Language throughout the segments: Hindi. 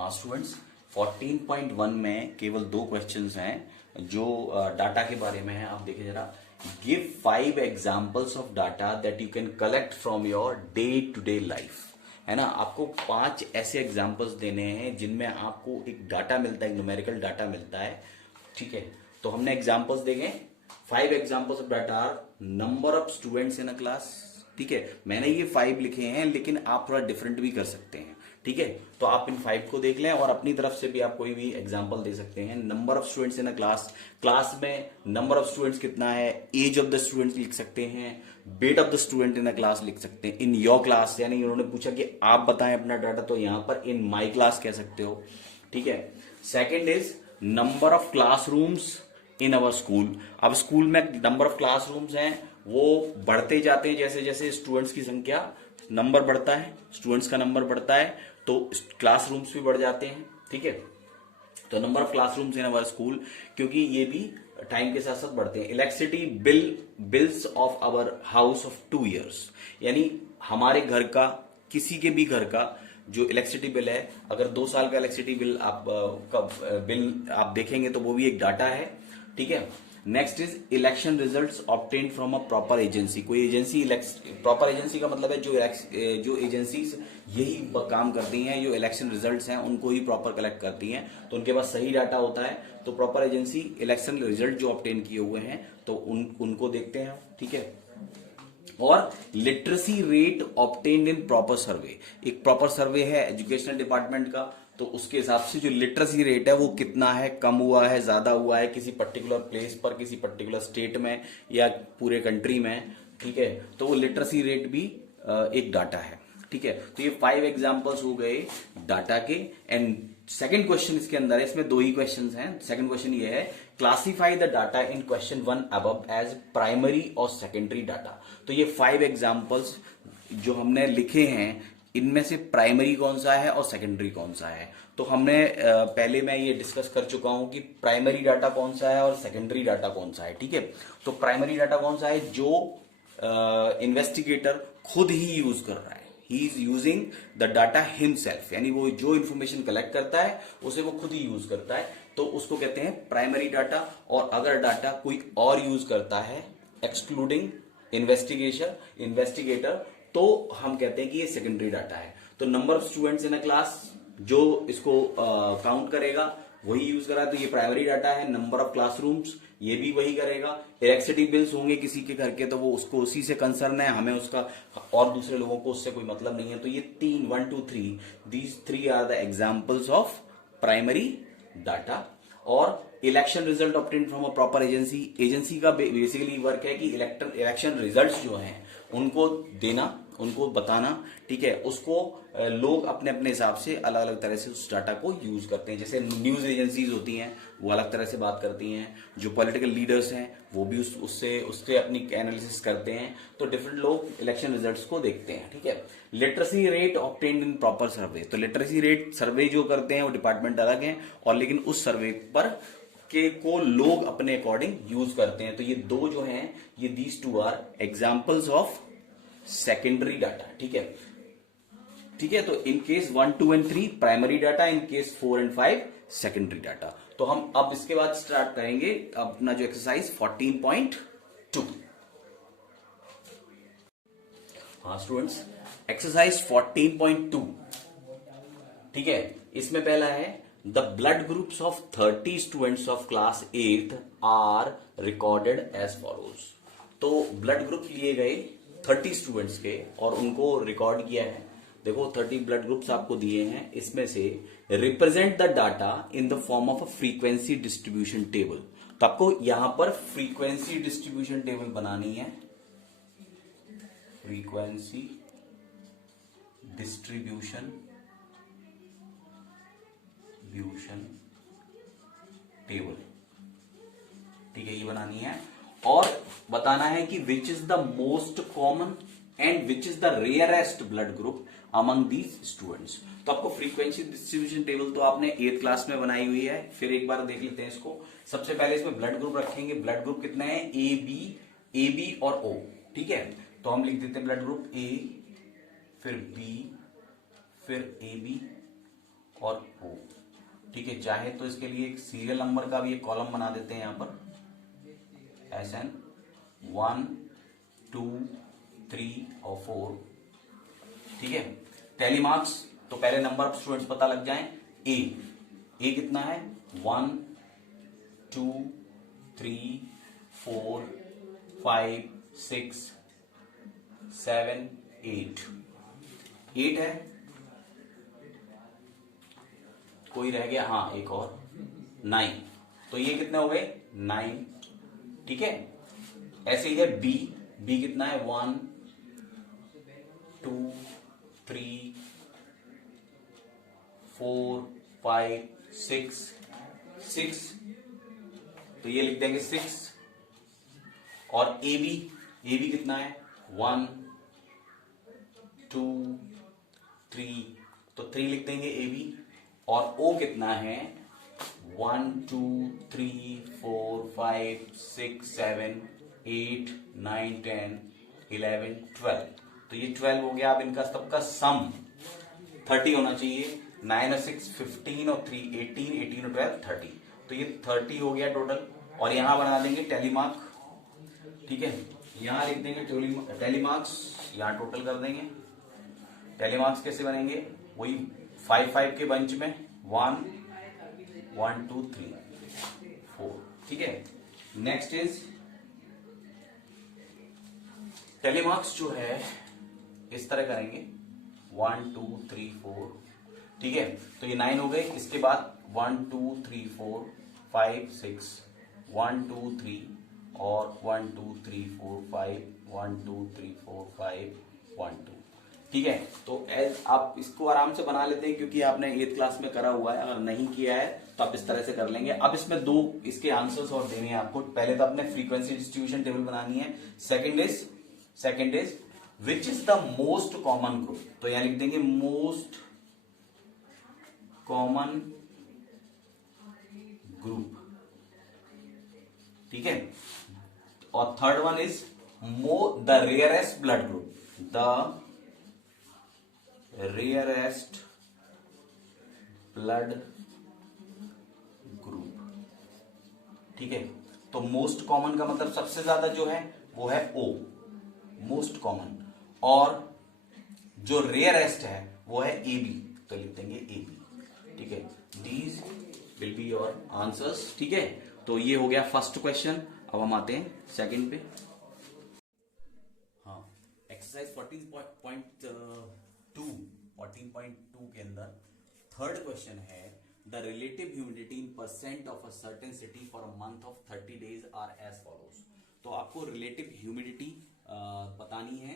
हाँ स्टूडेंट्स, 14.1 में केवल दो क्वेश्चंस हैं जो डाटा के बारे में है। आप देखिए जरा, give 5 examples of data that you can collect from your day to day life. है ना, आपको 5 ऐसे एग्जांपल्स देने हैं जिनमें आपको एक डाटा मिलता है, एक न्यूमेरिकल डाटा मिलता है। ठीक है, तो हमने एग्जांपल्स देखे 5 examples of data are number of students in a class. ठीक है, मैंने ये 5 लिखे हैं लेकिन आप थोड़ा डिफरेंट भी कर सकते हैं। ठीक है, तो आप इन 5 को देख लें और अपनी तरफ से भी आप कोई भी एग्जांपल दे सकते हैं। Number of students in a class, class में नंबर ऑफ स्टूडेंट्स कितना है, एज ऑफ द स्टूडेंट्स लिख सकते हैं, weight of the student in a class लिख सकते हैं, इन योर क्लास, यानी उन्होंने पूछा कि आप बताएं अपना डाटा, तो यहां पर इन माई क्लास कह सकते हो। ठीक है, second is number of classrooms in our school. अब स्कूल में नंबर ऑफ क्लासरूम्स हैं, वो बढ़ते जाते हैं जैसे जैसे स्टूडेंट्स की संख्या, नंबर बढ़ता है, स्टूडेंट्स का नंबर बढ़ता है तो क्लासरूम्स भी बढ़ जाते हैं। ठीक है, तो number of classrooms in our school, क्योंकि ये भी टाइम के साथ साथ बढ़ते हैं। Electricity bills of our house of 2 years, यानी हमारे घर का, किसी के भी घर का जो इलेक्ट्रिसिटी बिल है, अगर 2 साल का इलेक्ट्रिसिटी बिल आप का बिल आप देखेंगे तो वो भी एक डाटा है। ठीक है, next is election results obtain from a proper agency. कोई एजेंसी, प्रॉपर एजेंसी का मतलब है जो एजेंसीज यही काम करती हैं, जो इलेक्शन रिजल्ट्स हैं उनको ही प्रॉपर कलेक्ट करती हैं, तो उनके पास सही डाटा होता है। तो प्रॉपर एजेंसी इलेक्शन रिजल्ट जो ऑब्टेन किए हुए हैं तो उनको देखते हैं। ठीक है, और literacy rate obtained in proper survey, एक प्रॉपर सर्वे है एजुकेशनल डिपार्टमेंट का, तो उसके हिसाब से जो लिटरेसी रेट है वो कितना है, कम हुआ है, ज्यादा हुआ है किसी पर्टिकुलर प्लेस पर, किसी पर्टिकुलर स्टेट में या पूरे कंट्री में। ठीक है, तो वो लिटरेसी रेट भी एक डाटा है। ठीक है, तो ये 5 एग्जांपल्स हो गए डाटा के। एंड सेकंड क्वेश्चन इसके अंदर है, इसमें 2 ही क्वेश्चंस हैं। सेकंड क्वेश्चन ये है, classify the data in question 1 above as primary और सेकेंडरी डाटा। तो ये 5 एग्जांपल्स जो हमने लिखे हैं, इनमें से प्राइमरी कौन सा है और सेकेंडरी कौन सा है। तो हमने पहले मैं ये डिस्कस कर चुका हूं कि प्राइमरी डाटा कौन सा है और सेकेंडरी डाटा कौन सा है। ठीक है, तो प्राइमरी डाटा कौन सा है, जो इन्वेस्टिगेटर खुद ही यूज कर रहा है, he is using the data himself, यानी वो जो इंफॉर्मेशन कलेक्ट करता है उसे वो खुद ही यूज करता है, तो उसको कहते हैं प्राइमरी डाटा। और अगर डाटा कोई और यूज करता है एक्सक्लूडिंग इन्वेस्टिगेटर, तो हम कहते हैं कि ये सेकेंडरी डाटा है। तो number of students in a class जो इसको काउंट करेगा वही यूज करा, तो ये प्राइमरी डाटा है। नंबर ऑफ क्लासरूम्स ये भी वही करेगा। इलेक्ट्रिसिटी बिल्स होंगे किसी के घर के, तो वो उसको उसी से कंसर्न है, हमें उसका और दूसरे लोगों को उससे कोई मतलब नहीं है। तो ये 3 1 2 3 these 3 are the examples of primary data. और election result obtained from a proper agency, agency का बेसिकली वर्क है कि इलेक्शन रिजल्ट्स जो हैं उनको देना, उनको बताना। ठीक है, उसको लोग अपने अपने हिसाब से अलग अलग तरह से उस डाटा को यूज करते हैं। जैसे न्यूज एजेंसीज होती हैं वो अलग तरह से बात करती हैं, जो पॉलिटिकल लीडर्स हैं वो भी उससे अपनी एनालिसिस करते हैं, तो डिफरेंट लोग इलेक्शन रिजल्ट्स को देखते हैं। ठीक है, literacy rate obtained in proper survey, तो लिटरेसी रेट सर्वे जो करते हैं वो डिपार्टमेंट अलग है, और लेकिन उस सर्वे पर के को लोग अपने अकॉर्डिंग यूज करते हैं। तो ये 2 जो हैं, ये these 2 are examples of secondary data. ठीक है, ठीक है, तो in case 1 2 and 3 primary data, in case 4 and 5 secondary data. तो हम अब इसके बाद स्टार्ट करेंगे अपना जो एक्सरसाइज 14.2। हाँ स्टूडेंट्स, एक्सरसाइज 14.2। ठीक है, इसमें पहला है, the blood groups of 30 students of class 8th are recorded as follows. तो ब्लड ग्रुप लिए गए 30 स्टूडेंट्स के और उनको रिकॉर्ड किया है। देखो 30 ब्लड ग्रुप्स आपको दिए हैं, इसमें से represent the data in the form of a frequency distribution table. तो आपको यहां पर फ्रीक्वेंसी डिस्ट्रीब्यूशन टेबल बनानी है, फ्रीक्वेंसी डिस्ट्रीब्यूशन टेबल। ठीक है, ये बनानी है और बताना है कि which is the most common and which is the rarest blood group among these students. तो आपको फ्रीक्वेंसी डिस्ट्रीब्यूशन टेबल तो आपने 8th क्लास में बनाई हुई है, फिर एक बार देख लेते हैं इसको। सबसे पहले इसमें ब्लड ग्रुप रखेंगे, ब्लड ग्रुप कितने हैं, ए बी और ओ। ठीक है, तो हम लिख देते हैं ब्लड ग्रुप ए, फिर बी, फिर ए बी और O। ठीक है, चाहे तो इसके लिए एक सीरियल नंबर का भी एक कॉलम बना देते हैं यहां पर, SN 1 2 3 और 4। ठीक है, टैली मार्क्स तो पहले नंबर ऑफ स्टूडेंट्स पता लग जाए। ए कितना है, 1 2 3 4 5 6 7 8 8 है, कोई रह गया, हाँ एक और 9, तो ये कितने हो गए 9। ठीक है, ऐसे ही है बी कितना है 1 2 3 4 5 6, तो ये लिख देंगे 6। और ए बी कितना है 1 2 3, तो 3 लिख देंगे ए बी। और ओ कितना है 1 2 3 4 5 6 7 8 9 10 11 12, तो ये 12 हो गया। अब इनका सबका सम 30 होना चाहिए। 9 और 6 15 और 3 18, 18 और 12 30, तो ये 30 हो गया टोटल। और यहां बना देंगे टेलीमार्क। ठीक है, यहां लिख देंगे टेलीमार्क्स, यहां टोटल कर देंगे। टेलीमार्क्स कैसे बनेंगे, वही 5 5 के बंच में 1 1 2 3 4। ठीक है, नेक्स्ट इज टेलीमार्क्स जो है इस तरह करेंगे 1 2 3 4। ठीक है, तो ये 9 हो गए। इसके बाद 1 2 3 4 5 6 1 2 3 और 1 2 3 4 5 1 2 3 4 5 1 2। ठीक है, तो एज आप इसको आराम से बना लेते हैं क्योंकि आपने 8th क्लास में करा हुआ है। अगर नहीं किया है तो आप इस तरह से कर लेंगे। अब इसमें दो इसके आंसर्स और देने हैं आपको। पहले तो आपने फ्रीक्वेंसी डिस्ट्रीब्यूशन टेबल बनानी है। Second is which is the most common group, तो यहां लिख देंगे मोस्ट कॉमन ग्रुप। ठीक है, और third one is the rarest blood group, the rarest blood group. ठीक है, तो मोस्ट कॉमन का मतलब सबसे ज्यादा जो है वो है O, मोस्ट कॉमन, और जो रेयरेस्ट है वो है AB, तो लिख देंगे AB। ठीक है, these will be your answers. ठीक है, तो ये हो गया फर्स्ट क्वेश्चन। अब हम आते हैं सेकंड पे। हाँ, एक्सरसाइज 14.2 के अंदर थर्ड क्वेश्चन है the relative humidity in percent of a certain city for a month of 30 days are as follows. तो आपको रिलेटिव ह्यूमिडिटी बतानी है,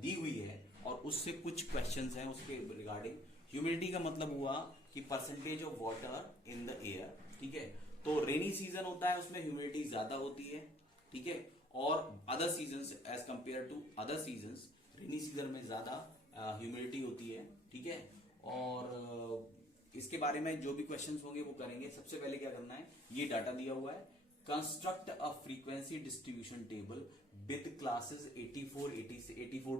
दी हुई है, और उससे कुछ क्वेश्चंस हैं उसके रिगार्डिंग। ह्यूमिडिटी का मतलब हुआ कि percentage of water in the air. ठीक है, तो रेनी सीजन होता है उसमें ह्यूमिडिटी ज्यादा होती है। ठीक है, और other seasons as compare to other seasons, rainy season में ज्यादा ह्यूमिडिटी होती है। ठीक है, और इसके बारे में जो भी क्वेश्चंस होंगे वो करेंगे। सबसे पहले क्या करना है, ये डाटा दिया हुआ है, construct a frequency distribution table with classes 84 to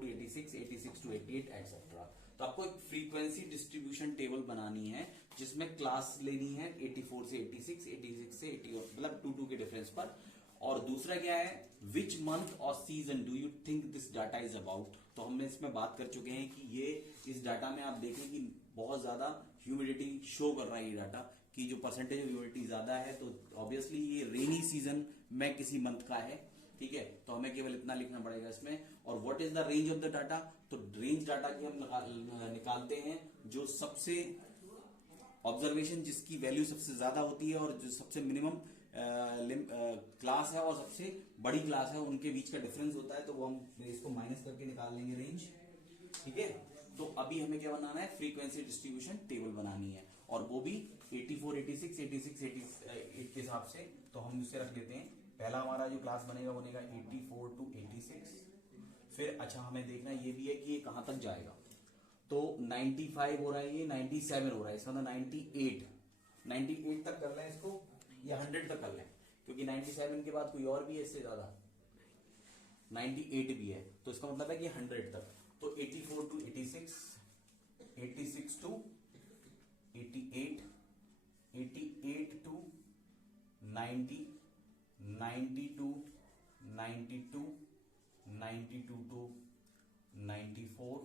86, 86 to 88 etcetera. तो आपको एक फ्रीक्वेंसी डिस्ट्रीब्यूशन टेबल बनानी है जिसमें क्लास लेनी है 84 से 86, 86 से 80, मतलब 2 के डिफरेंस पर। और दूसरा क्या है, विच मंथ और season do you think this data is about. तो हमने इसमें बात कर चुके हैं कि ये इस डाटा में आप देखें कि बहुत ज्यादा ह्यूमिडिटी शो कर रहा है ये डाटा, कि जो परसेंटेज ऑफ ह्यूमिडिटी ज्यादा है, तो ऑब्वियसली ये रेनी सीजन में किसी मंथ का है। ठीक है, तो हमें केवल इतना लिखना पड़ेगा इसमें। और what is the range of the data, तो रेंज डाटा की हम निकालते हैं जो सबसे ऑब्जर्वेशन जिसकी वैल्यू सबसे ज्यादा होती है और जो सबसे मिनिमम क्लास है और सबसे बड़ी क्लास है, उनके बीच का डिफरेंस होता है, तो वो हम इसको माइनस करके निकाल लेंगे रेंज। ठीक है, तो अभी हमें क्या बनाना है, फ्रीक्वेंसी डिस्ट्रीब्यूशन टेबल बनानी है, और वो भी 84, 86, 86, 88 के हिसाब से। तो हम उसे रख लेते हैं। पहला हमारा जो क्लास बनेगा 84 टू 86। फिर अच्छा हमें देखना ये भी है कि ये कहां तक जाएगा। तो 95 हो रहा है, ये 97 हो रहा है, इसका मतलब 98 तक कर लें इसको, या 100 तक कर लें, क्योंकि 97 के बाद कोई और भी है इससे ज्यादा, 98 भी है, तो इसका मतलब है कि 100 तक। तो 84 to 86, 86 to 88, 90, 92, 92, 92 to 94,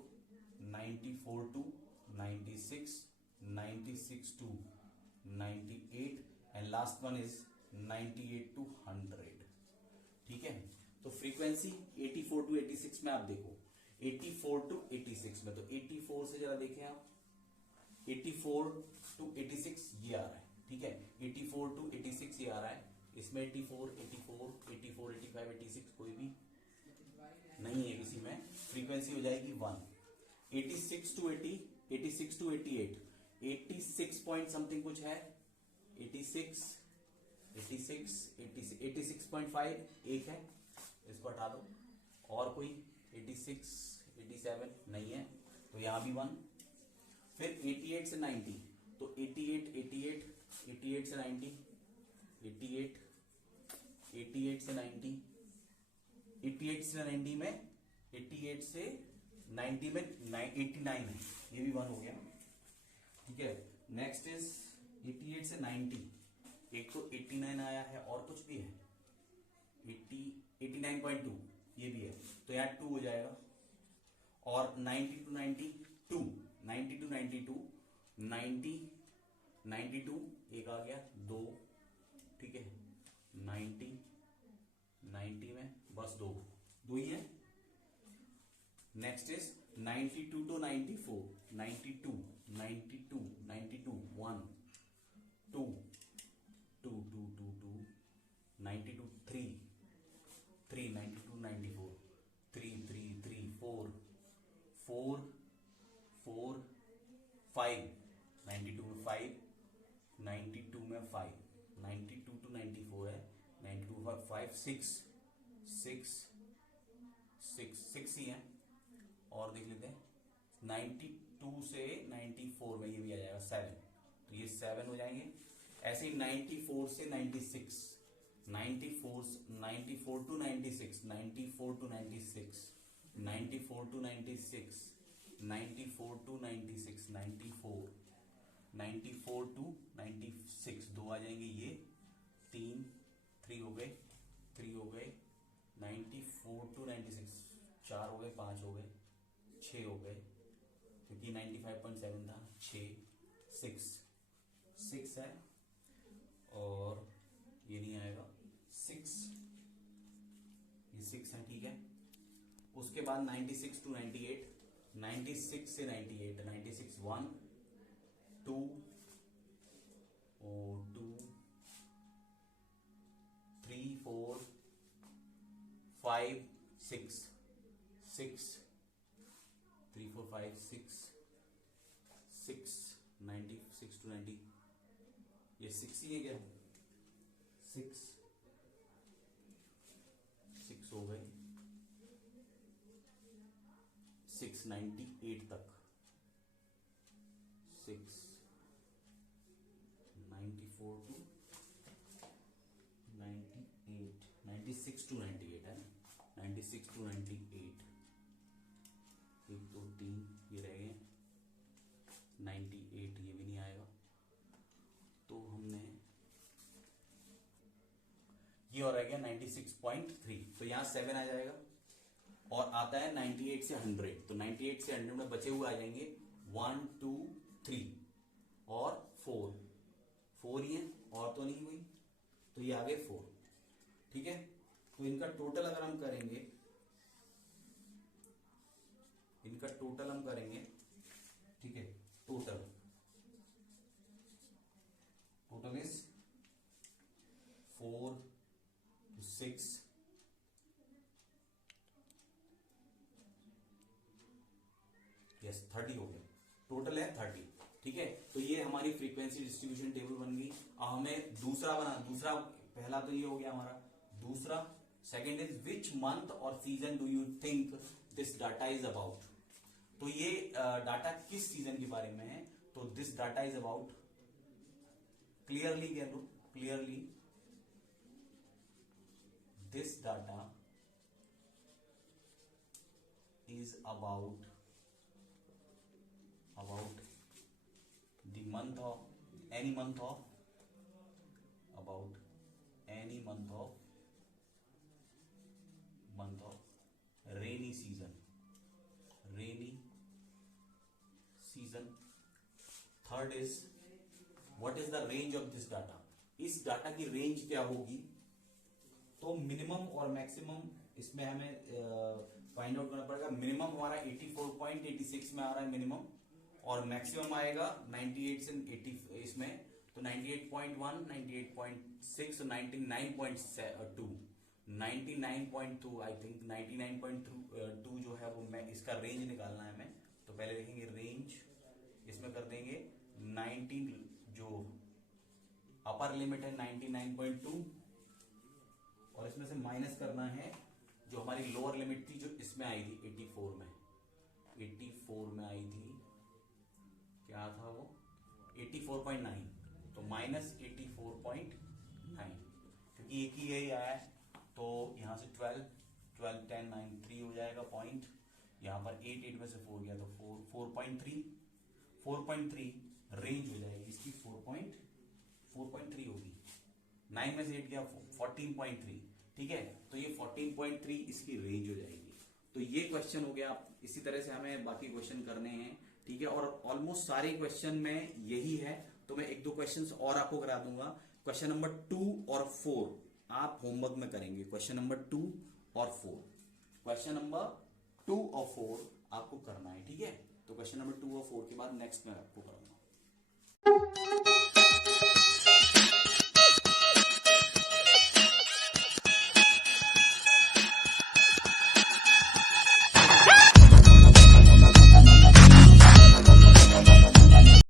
94 to 96, 96 to 98 and last one is 98 to 100. ठीक है, तो फ्रीक्वेंसी 84 टू 86 में आप देखो, 84 टू 86 में, तो 84 से जरा देखें आप, 84 टू 86 ये आ रहा है. ठीक है, 84 टू 86 ये आ रहा है. इसमें 84, 84, 84, 85, 86 कोई भी नहीं है किसी में. फ्रीक्वेंसी हो जाएगी 1. 86 टू 80, 86 टू 88, 86 पॉइंट समथिंग कुछ है, 86, 86, 86.5 एक है, इसको हटा दो. और कोई 86, 87 नहीं है, तो यहां भी 1. फिर 88 से 90, तो 88, 88, 88 से 90, 88, 88 से 90, 88 से 90 में, 88 से 90 में 89 है, ये भी 1 हो गया. ठीक है, नेक्स्ट इज 88 से 90, एक तो 89 आया है और कुछ भी है, 89.2 ये भी है, तो यार 2 हो जाएगा. और 90 टू 92, 90 टू 92, 90, 92 एक आ गया, 2. ठीक है, 90, 90 में बस 2 ही है. नेक्स्ट इज 92 टू 94, 92, 92, 92, 1, 2, 2, 2, 2, 2, 92, 3, 3, 92, 94, 3, 3, 3, 4, 4, 4, 5, 92 में 5, 92 में 5, 92 टू 94 है, 92 पर 5, 6, 6, 6, 6 ही है. और देख लेते हैं 92 से 94 में ये भी आ जाएगा 7, तो ये 7 हो जाएंगे. ऐसे ही 94 से 96, 94, 94 to 96, 94 to 96, 94 to 96, 94 to 96, 94, 94 to 96, 2 आ जाएंगे, ये 3, 3 हो गए, 3 हो गए, 94 टू 96, 4 हो गए, 5 हो गए, 6 हो गए, क्योंकि 95.7 था, 6, 6 है. और ये नहीं आएगा, 6, ये 6 है. ठीक है, उसके बाद 96 टू 98, 96 से 98, 96 1, 2, 2, 3, 4, 5, 6, 6, 3, 4, 5, 6, 6, 96 टू 90, ये 6 ही है क्या, 6, 6 हो गए, 6, 98 तक, 6, 94 टू 98, 96 टू 98 है, 96 टू 98, 1, 2, 3 ये रह गए, 98 ये भी नहीं आएगा. तो हमने ये और रह गया 96.3, तो यहां 7 आ जाएगा. और आता है 98 से 100, तो 98 से 100 में बचे हुए आ जाएंगे 1, 2, 3 और 4 ही है, और तो नहीं हुई, तो ये आ गए 4. ठीक है, तो इनका टोटल अगर हम करेंगे, इनका टोटल हम करेंगे, ठीक है, टोटल इज 4, 6, यस 30 हो गया, टोटल है 30. ठीक है, तो ये हमारी फ्रीक्वेंसी डिस्ट्रीब्यूशन टेबल बन गई. अब हमें दूसरा पहला तो ये हो गया हमारा. दूसरा सेकेंड इज विच मंथ और season do you think this data is about. तो ये डाटा किस सीजन के बारे में है, तो this data is about, clearly कह लो, clearly this data is about the month of any month of about any month of rainy season, third is what is the range of this data, इस डाटा की रेंज क्या होगी। तो मिनिमम और मैक्सिमम इसमें हमें फाइंड आउट करना पड़ेगा। मिनिमम हमारा 84.86 में आ रहा है मिनिमम, और मैक्सिमम आएगा 98 से 80 इसमें, तो 98.1, 98.6, 99.2, 99.2 आई थिंक 99.2 जो है वो मैं इसका रेंज निकालना है हमें। तो पहले देखेंगे रेंज, इसमें कर देंगे 19, जो अपर लिमिट है 99.2, और इसमें से माइनस करना है जो हमारी लोअर लिमिट थी, जो इसमें आई थी 84 में, 84 में आई थी, क्या था वो 84.9, तो माइनस 84.9, क्योंकि एक ही यही आया है। तो यहां से 12, 10, 9, 3 हो जाएगा पॉइंट, यहां पर 8 में से 4 गया तो 4.3 रेंज हो जाएगी इसकी, 4.3 होगी, 9 में से 8 गया 14.3, ठीक है। तो ये 14.3 इसकी रेंज हो जाएगी। तो ये क्वेश्चन हो गया। इसी तरह से हमें बाकी क्वेश्चन करने हैं, ठीक है, और ऑलमोस्ट सारे क्वेश्चन में यही है। तो मैं एक दो क्वेश्चंस और आपको करा दूंगा। क्वेश्चन नंबर 2 और 4 आप होमवर्क में करेंगे, क्वेश्चन नंबर 2 और 4, क्वेश्चन नंबर 2 और 4 आपको करना है, ठीक है। तो क्वेश्चन नंबर 2 और 4 के बाद नेक्स्ट मैं आपको करूंगा।